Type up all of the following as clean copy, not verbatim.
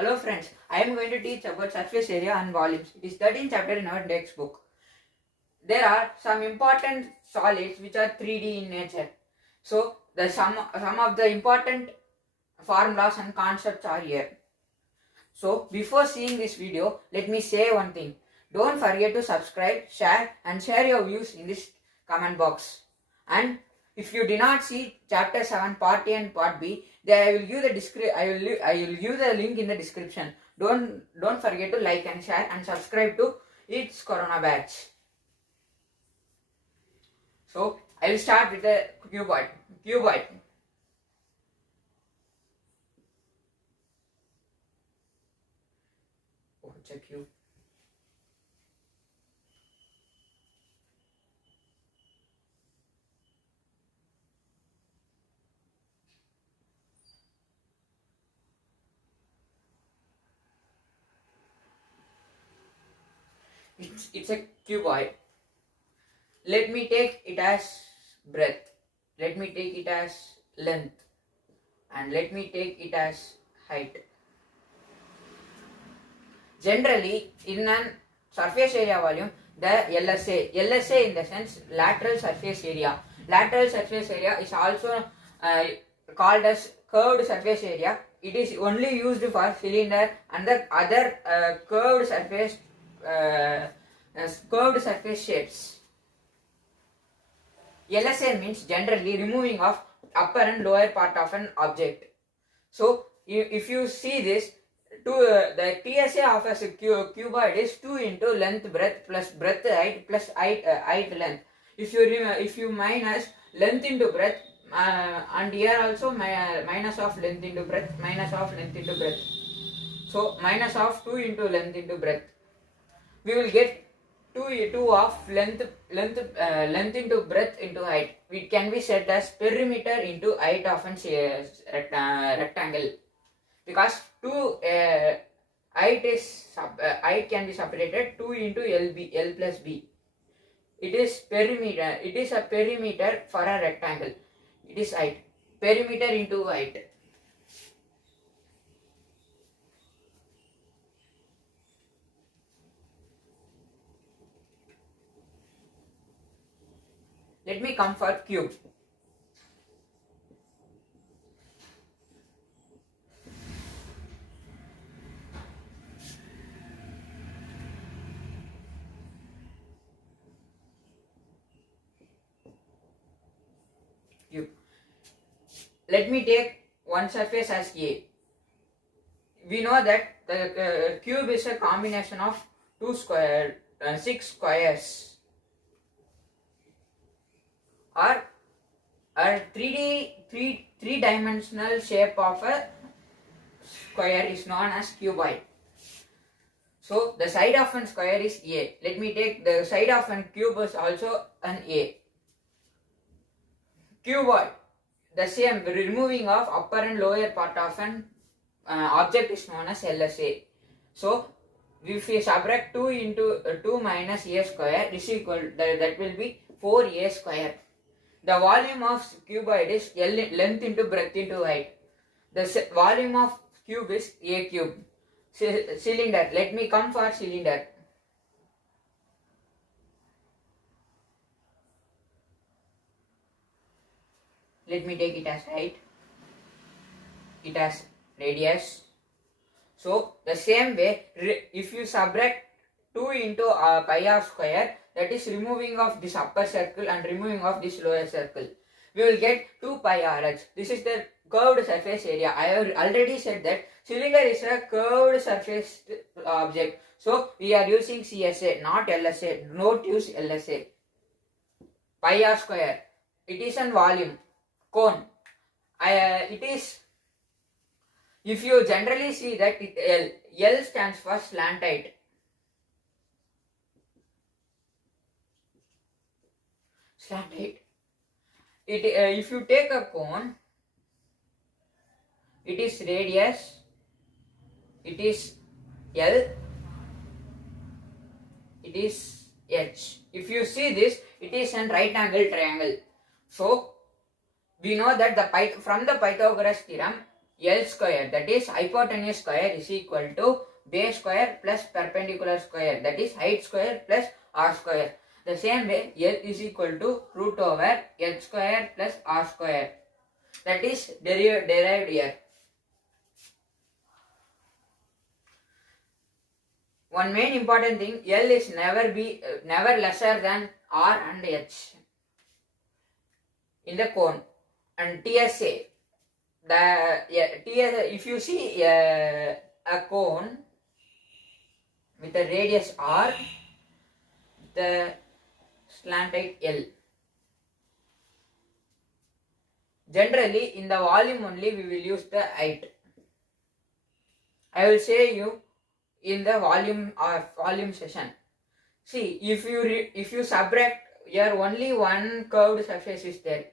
Hello friends, I am going to teach about surface area and volumes. It is 13th chapter in our textbook. There are some important solids which are 3D in nature. So some of the important formulas and concepts are here. So before seeing this video, let me say one thing. Don't forget to subscribe, share and share your views in this comment box. And if you did not see chapter 7 part A and part B, then I will give the link in the description. Don't forget to like and share and subscribe to It's Corona Batch. So I will start with the cuboid. Oh, it's a cube. It's a cuboid. Let me take it as breadth. Let me take it as length. And let me take it as height. Generally, in an surface area volume, the LSA in the sense lateral surface area. Lateral surface area is also called as curved surface area. It is only used for cylinder and the other curved surface shapes. LSA means generally removing of upper and lower part of an object. So if you see this, the TSA of a cuboid is 2 into length breadth plus breadth height plus height length. If you minus length into breadth and here also minus of length into breadth, minus of length into breadth. So minus of 2 into length into breadth. We will get 2 of length into breadth into height. It can be said as perimeter into height of an rectangle. Because height can be separated 2 into L plus B. It is perimeter. It is a perimeter for a rectangle. It is height. Perimeter into height. Let me come for cube. Let me take one surface as A. We know that the cube is a combination of 6 squares, or a three-dimensional shape of a square is known as cuboid. So the side of a square is A. Let me take the side of a cube is also an A. Cuboid, the same, removing of upper and lower part of an object is known as LSA. So if we subtract 2 into 2 minus A square is equal, that will be 4A square. The volume of cuboid is length into breadth into height. The volume of cube is A cube. Cylinder, let me come for cylinder. Let me take it as height. It has radius. So the same way, if you subtract 2 into pi r square, that is removing of this upper circle and removing of this lower circle, we will get 2 pi rh. This is the curved surface area. I have already said that cylinder is a curved surface object. So we are using CSA, not LSA. Don't use LSA. Pi r square. It is an volume. Cone. It is, if you generally see that L stands for slant height. Slant height. If you take a cone, it is radius, it is L, it is H. If you see this, it is a right angle triangle. So we know that from the Pythagoras theorem, L square, that is hypotenuse square, is equal to base square plus perpendicular square, that is height square plus r square. The same way, L is equal to root over h square plus r square, that is derived here. One main important thing, L is never lesser than R and H in the cone. And TSA, if you see a cone with a radius R, the slant height L. Generally, in the volume only we will use the height. I will say you in the volume session. See, if you subtract here, only one curved surface is there.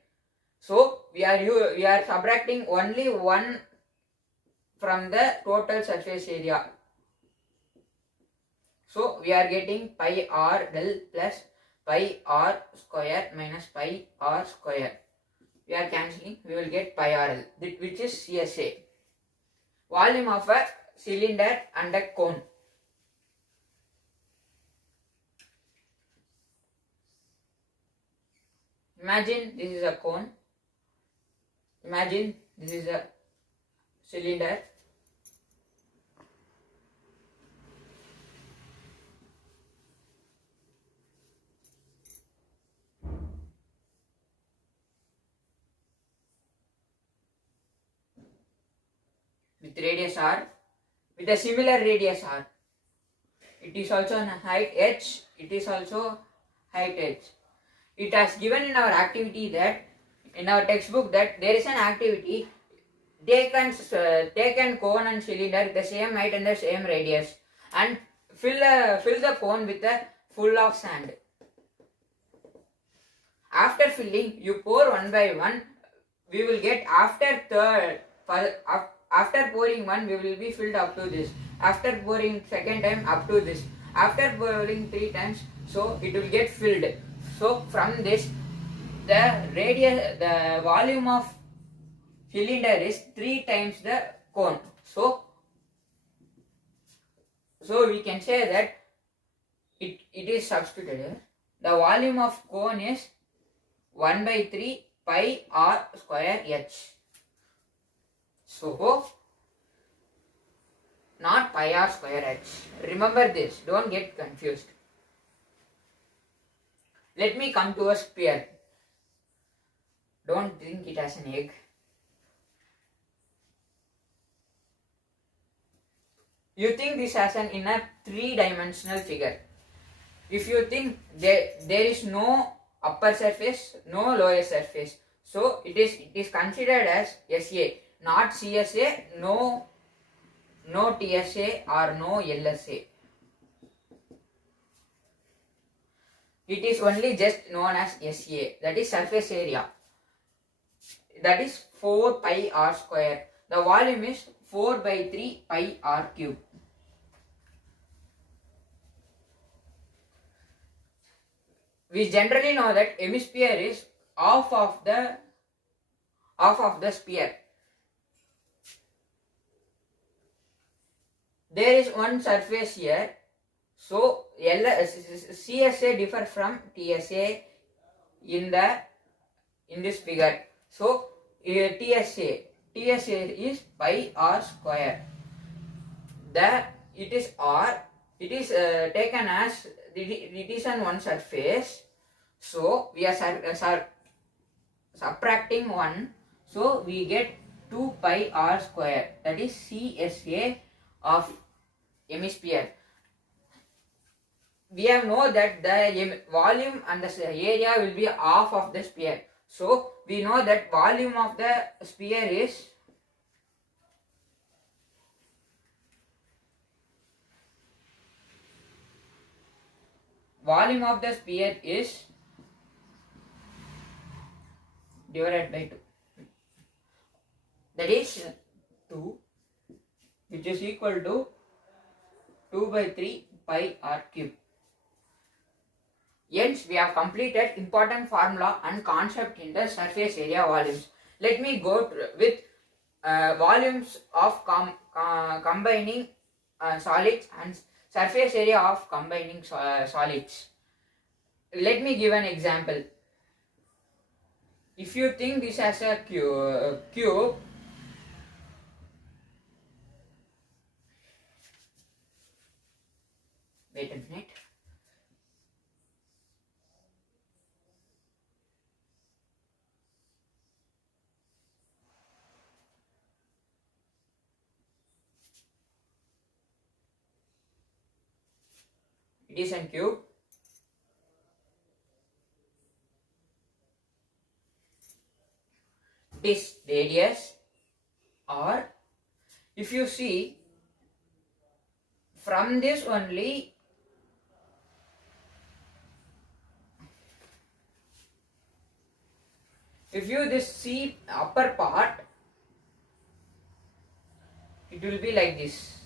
So we are subtracting only one from the total surface area. So we are getting pi r del plus pi r square minus pi r square. We are cancelling. We will get pi r l, which is CSA. Volume of a cylinder and a cone. Imagine this is a cone. Imagine this is a cylinder. With radius r, with a similar radius r. It is also an height h, it is also height h. It has given in our activity that, in our textbook, that there is an activity, take an cone and cylinder with the same height and the same radius and fill the cone with full of sand. After filling, you pour one by one. We will get after pouring one, we will be filled up to this. After pouring second time, up to this. After pouring 3 times, so it will get filled. So from this, the volume of cylinder is 3 times the cone. So we can say that it is substituted. The volume of cone is 1 by 3 pi r square h. So not pi r square h. Remember this, don't get confused. Let me come to a sphere. Don't think it as an egg. You think this as in a 3-dimensional figure. If you think there is no upper surface, no lower surface, so it is considered as SA, not CSA, no TSA or no LSA. It is only just known as SA, that is surface area. That is 4 pi r square. The volume is 4 by 3 pi r cube. We generally know that hemisphere is half of the sphere. There is one surface here. So CSA differ from TSA in this figure. So TSA is pi r square. It is r. It is taken as it is on one surface. So we are subtracting 1. So we get 2 pi r square. That is CSA of hemisphere. We have know that the volume and the area will be half of the sphere. So we know that volume of the sphere is divided by 2. That is 2, which is equal to 2 by 3 pi r cube. Hence, we have completed important formula and concept in the surface area volumes. Let me go with volumes of combining solids and surface area of combining solids. Let me give an example. If you think this as a cube, wait a minute. It is a cube. This radius, or if you see from this only, if you this see upper part, it will be like this.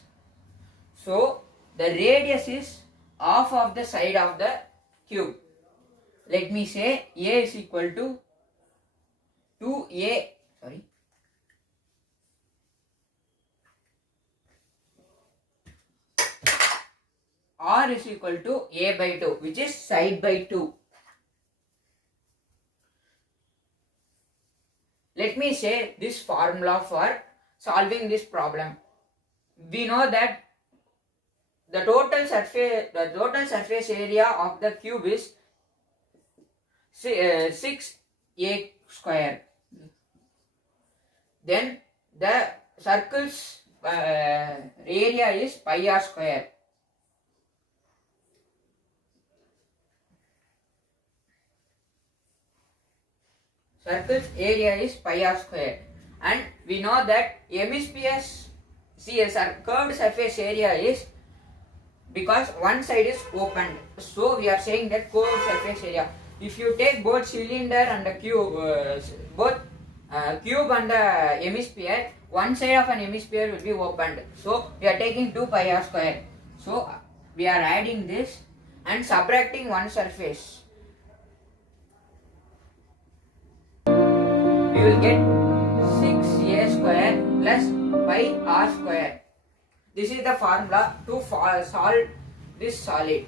So the radius is half of the side of the cube. Let me say A is equal to 2A, sorry, R is equal to A by 2, which is side by 2. Let me say this formula for solving this problem. We know that the total surface area of the cube is 6A square. Then the circle's area is pi r square. Circle's area is pi r square, and we know that hemisphere's curved surface area is, because one side is opened, so we are saying that curved surface area. If you take both cylinder and the cube, cube and the hemisphere, one side of an hemisphere will be opened, so we are taking 2 pi r square. So we are adding this and subtracting one surface. We will get 6A square plus pi r square. This is the formula to solve this solid.